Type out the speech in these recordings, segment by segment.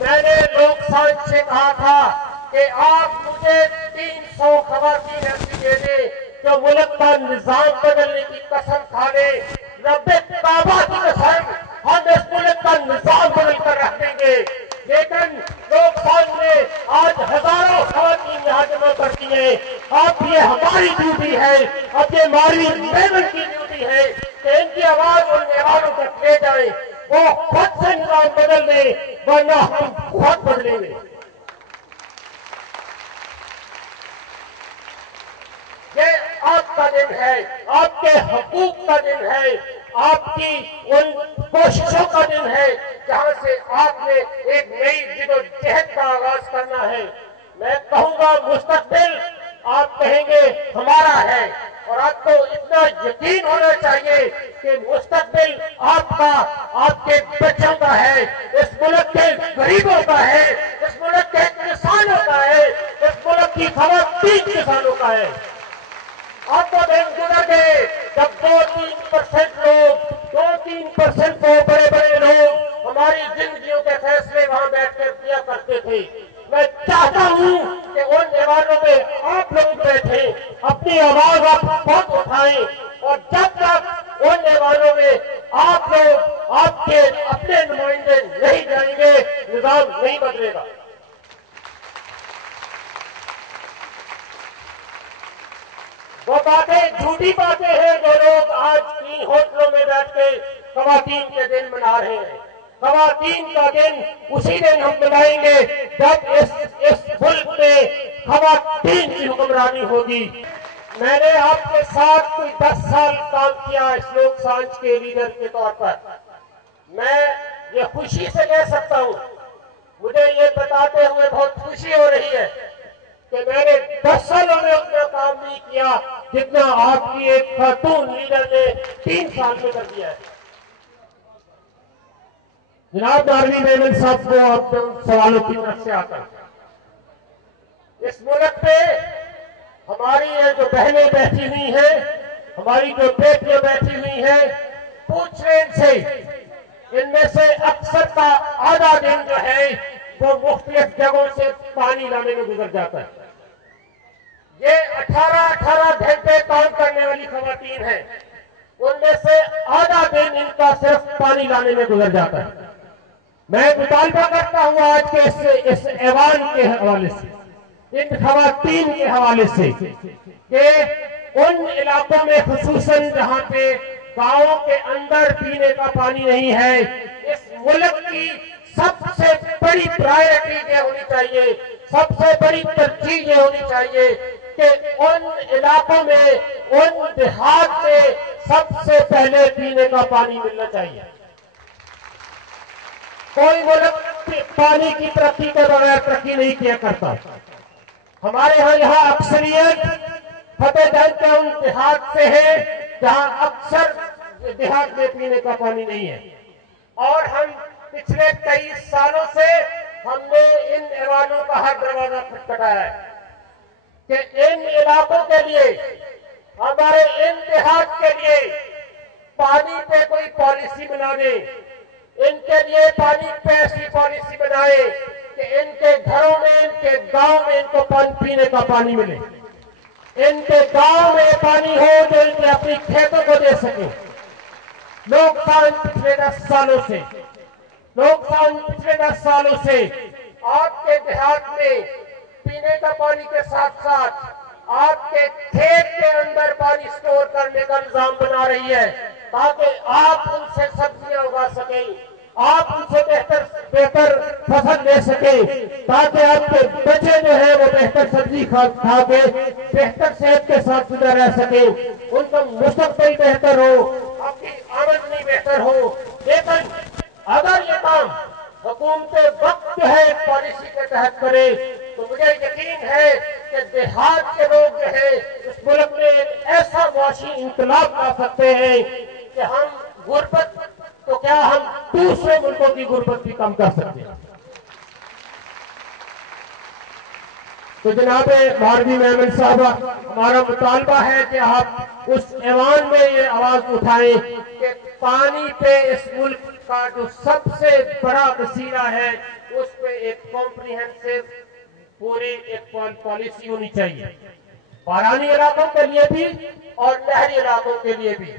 मैंने लोकसभा से कहा था कि आप मुझे 300 खवातीन ऐसी दे दें जो मुल्क का निजाम बदलने की कसम खा ले। रब्बे काबा की कसम, हम इस मुल्क का निजाम बदल कर रख देंगे। लेकिन लोकसभा ने आज हजारों खवातीन यहाँ जमा कर दी है। अब ये हमारी ड्यूटी है, अब ये हमारी मेहनत की ड्यूटी है कि इनकी आवाज उन मेहमानों तक ले जाए, वो खुद से निजाम बदल दे, वरना हम खुद बदलेंगे। ये आपका दिन है, आपके हकूक का दिन है, आपकी उन कोशिशों का दिन है जहां से आपने एक नई जिदोजहद का आगाज करना है। मैं कहूंगा मुस्तकबिल आप कहेंगे हमारा है, और आपको इतना यकीन होना चाहिए कि मुस्तकबिल आपका, आपके बच्चों का है, इस मुल्क के गरीबों का है, इस मुल्क के किसानों का है, इस मुल्क की खवातीन किसानों का है। आपको दिन गुजर गए जब 2-3% लोग, 2-3% तो बड़े बड़े लोग हमारी जिंदगियों के फैसले वहां बैठकर किया करते थे। मैं चाहता हूं कि उन दीवारों में आप लोग बैठे, अपनी आवाज आप खुद उठाएं, और जब तक उन दीवारों में आप लोग, आपके अपने नुमाइंदे नहीं जाएंगे, निजाम नहीं बदलेगा। वो बातें झूठी बातें हैं जो लोग आज इन होटलों में बैठ के खवातीन के दिन मना रहे हैं। खवातीन का दिन उसी दिन हम मनाएंगे जब इस मुल्क में खवातीन की हुक्मरानी होगी। मैंने आपके साथ कोई 10 साल काम किया इस लोक सांझ के लीडर के तौर पर। मैं ये खुशी से कह सकता हूँ, मुझे ये बताते हुए बहुत खुशी हो रही है कि मैंने 10 सालों में उतना काम नहीं किया जितना आपकी एक खातून लीडर ने 3 साल में कर दिया है। जनाब दारवी मेमन साहब को आप सवालों की तरफ से आता है। इस मुल्क पे हमारी ये जो बहनें बैठी हुई हैं, हमारी जो बेटियां बैठी हुई हैं, पूछने इनसे, इनमें से अक्सर का आधा दिन जो है वो मुख्तलिफ जगहों से पानी लाने में गुजर जाता है। ये 18-18 घंटे काम करने वाली खवातीन हैं, उनमें से आधा दिन इनका सिर्फ पानी लाने में गुजर जाता है। मैं मुतालबा करता हूं आज के इस ऐवान के हवाले से, इन खवातीन के हवाले से, कि उन इलाकों में खुसूसन जहां पे गांवों के अंदर पीने का पानी नहीं है, इस मुल्क की सबसे बड़ी प्रायोरिटी ये होनी चाहिए, सबसे बड़ी तरजीह ये होनी चाहिए कि उन इलाकों में, उन देहात में सबसे पहले पीने का पानी मिलना चाहिए। कोई मुल्क पानी की तरक्की के बगैर तरक्की नहीं किया करता। हमारे यहाँ अक्सरियत फतेहगंज के उन देहात से है जहां अक्सर देहात में पीने का पानी नहीं है, और हम पिछले 23 सालों से हमने इन ऐवानों का हर दरवाजा खटखटाया है कि इन इलाकों के लिए, हमारे इन देहात के लिए पानी पे कोई पॉलिसी बना दे, इनके लिए पानी पे ऐसी पॉलिसी बनाए कि इनके घरों में, इनके गांव में इनको पानी पीने का पानी मिले, इनके गांव में पानी हो जो इनके अपनी खेतों को दे सके। लोकतान पिछले 10 सालों से, लोकतान पिछले 10 सालों से आपके देहात में पीने का पानी के साथ साथ आपके खेत के अंदर पानी स्टोर करने का निजाम बना रही है, ताकि आप उनसे सब्जियां उगा सकें, आप उनसे बेहतर फसल ले सकें, ताकि आपके बच्चे जो है वो बेहतर सब्जी खा के बेहतर सेहत के साथ गुजर रह सके, उनका मुस्तकबिल बेहतर हो, आपकी आमदनी बेहतर हो। लेकिन अगर ये काम हुकूमत वक्त है पॉलिसी के तहत करे, तो मुझे यकीन है कि देहात के लोग जो है इस मुल्क में एक ऐसा मुआशी इंकलाब ला सकते हैं कि हम गुर्बत, तो क्या हम दूसरे मुल्कों की गुर्बत भी कम कर सकते हैं। तो जनाब मारवी मेमन साहबा, हमारा मुतालबा है कि आप उस ऐवान में ये आवाज उठाएं कि पानी पे इस मुल्क का जो सबसे बड़ा वसीला है उस पे एक कॉम्प्रिहेंसिव पूरी एक पॉलिसी होनी चाहिए, बारानी इलाकों के लिए भी और नहरी इलाकों के लिए भी।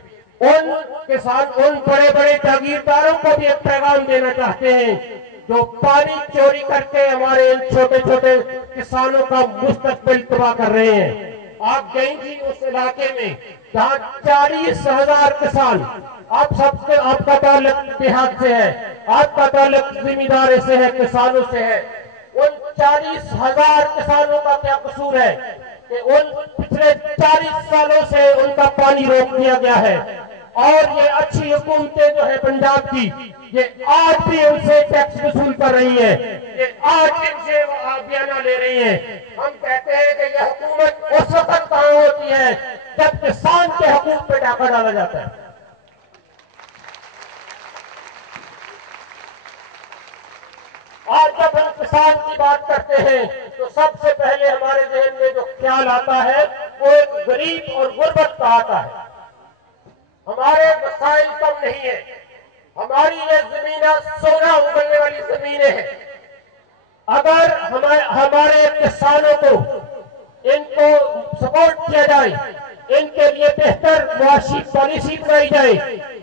उन किसान, उन बड़े बड़े जागीरदारों को भी एक पैगाम देना चाहते हैं जो पानी चोरी करके हमारे इन छोटे छोटे किसानों का मुस्तकबिल तबाह कर रहे हैं। आप गई थी उस इलाके में जहाँ 40,000 किसान, आप सबसे, आपका ताल्लुक देहात से है, आपका ताल्लुक जिम्मेदारी से है, किसानों से है। उन 40,000 किसानों का क्या कसूर है कि उन पिछले 40 सालों से उनका पानी रोक दिया गया है, और ये अच्छी हुकूमतें जो है पंजाब की, ये आज भी उनसे टैक्स वसूल कर रही है, ये आज इनसे बयाना ले रही है। हम कहते हैं कि यह हुकूमत उस वक्त कहाँ होती है जब किसान के हकूक पे डाका डाला जाता है। आज जब हम किसान की बात करते हैं तो सबसे पहले हमारे ज़हन में जो ख्याल आता है वो एक गरीब और गुर्बत का आता है। हमारे वसाइल कम नहीं है, हमारी ये जमीनें सोना उगलने वाली जमीनें हैं। अगर हमारे किसानों को इनको सपोर्ट किया जाए, इनके लिए बेहतर मुआशी पॉलिसी बनाई जाए,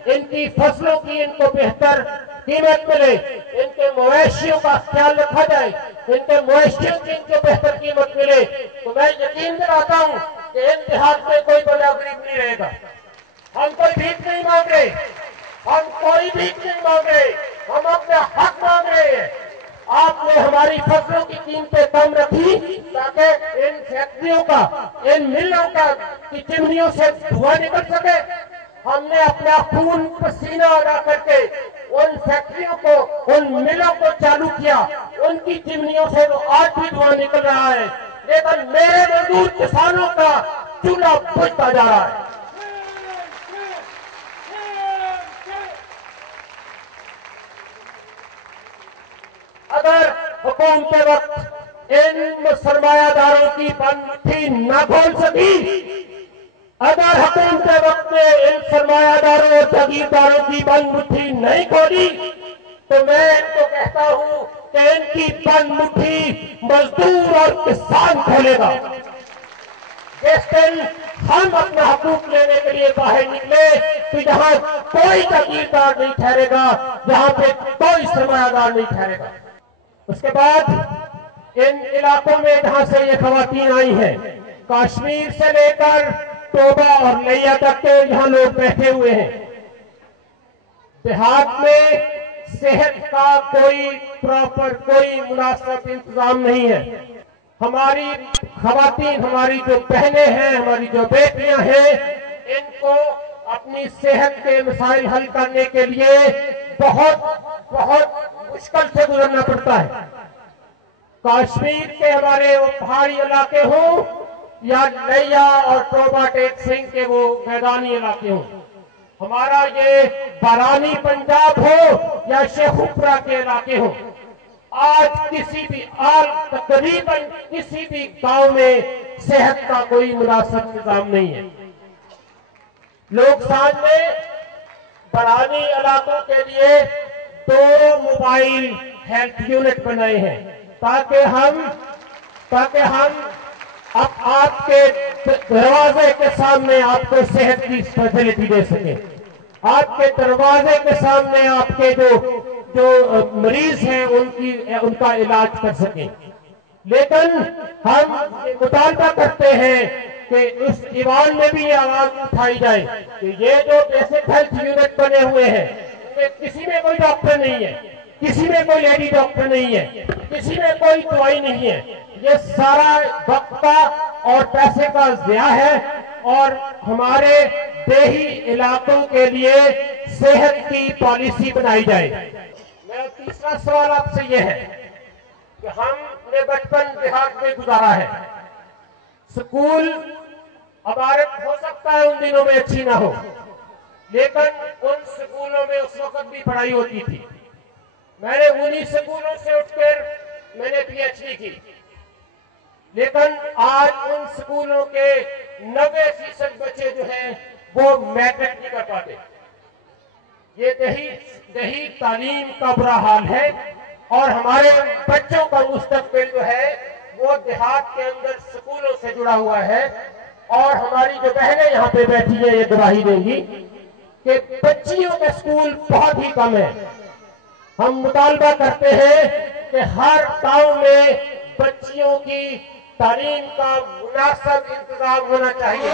इनकी फसलों की इनको बेहतर कीमत मिले, इनके मवेशियों का ख्याल रखा जाए, इनके मवेशियों की इनको बेहतर कीमत मिले, तो मैं यकीन दिलाता हूं कि इन देहात में कोई बड़ा गरीब नहीं रहेगा। हम कोई भीख नहीं मांग रहे, हम कोई भीख नहीं मांग रहे, हम अपने हक मांग रहे हैं। आपने हमारी फसलों की कीमतें कम रखी ताकि इन फैक्ट्रियों का, इन मिलों का की चिमनियों से धुआं निकल सके। हमने अपना खून पसीना लगा करके उन फैक्ट्रियों को, उन मिलों को चालू किया, उनकी चिमनियों से तो आज भी धुआं निकल रहा है, लेकिन मेरे मजदूर किसानों का चूल्हा बुझता जा रहा है। अगर हुकूमत वक्त इन सरमायादारों की मुट्ठी न खोल सकी, अगर हुकूमत वक्त ने इन सरमायादारों और जागीरदारों की बंद मुट्ठी नहीं खोली, तो मैं इनको कहता हूं कि इनकी बंद मुट्ठी मजदूर और किसान खोलेगा। जिस दिन हम अपना हकूक लेने के लिए बाहर निकले तो जहां कोई जागीरदार नहीं ठहरेगा, जहां पे कोई सरमायादार नहीं ठहरेगा। उसके बाद इन इलाकों में जहां से ये खवातीन आई हैं, कश्मीर से लेकर टोबा और नैया तक के जहां लोग बैठे हुए हैं, देहात में सेहत का कोई प्रॉपर, कोई मुनासिब इंतजाम नहीं है। हमारी खवातीन, हमारी जो बहनें हैं, हमारी जो बेटियां हैं, इनको अपनी सेहत के मसाइल हल करने के लिए बहुत बहुत मुश्किल से गुजरना पड़ता है। कश्मीर के हमारे वो पहाड़ी इलाके हों या नैया और टोबा टेक सिंह के वो मैदानी इलाके हों, हमारा ये बारानी पंजाब हो या शेखुपुरा के इलाके हों, आज किसी भी तकरीबन किसी भी गांव में सेहत का कोई मुनासिब निजाम नहीं है। लोग साथ में बरानी इलाकों के लिए 2 मोबाइल हेल्थ यूनिट बनाए हैं ताकि हम अब आपके दरवाजे के सामने आपको सेहत की फैसिलिटी दे सकें। आपके दरवाजे के सामने आपके जो मरीज हैं उनका इलाज कर सकें। लेकिन हम मुतालबा करते हैं कि इस ईवान में भी ये आवाज उठाई जाए कि ये जो बेसिक हेल्थ यूनिट बने हुए हैं उनमें किसी में कोई डॉक्टर नहीं है, किसी में कोई लेडी डॉक्टर नहीं है, किसी में कोई दवाई नहीं है। ये सारा वक्त का और पैसे का ज़िया है और हमारे देही इलाकों के लिए सेहत की पॉलिसी बनाई जाए। मेरा तीसरा सवाल आपसे ये है कि हमने बचपन देहात में गुजारा है। स्कूल इमारत हो सकता है उन दिनों में अच्छी ना हो, लेकिन उन स्कूलों में उस वक्त भी पढ़ाई होती थी। मैंने उन्हीं स्कूलों से उठकर मैंने पीएचडी की, लेकिन आज उन स्कूलों के 90% बच्चे जो हैं वो मैट्रिक नहीं कर पाते। ये दही तालीम का बुरा हाल है और हमारे बच्चों का मुस्तकबिल जो है वो देहात के अंदर स्कूलों से जुड़ा हुआ है। और हमारी जो बहनें यहाँ पे बैठी हैं ये गवाही देंगी कि बच्चियों के स्कूल बहुत ही कम है। हम मुतालबा करते हैं कि हर गांव में बच्चियों की तालीम का मुनासिब इंतजाम होना चाहिए।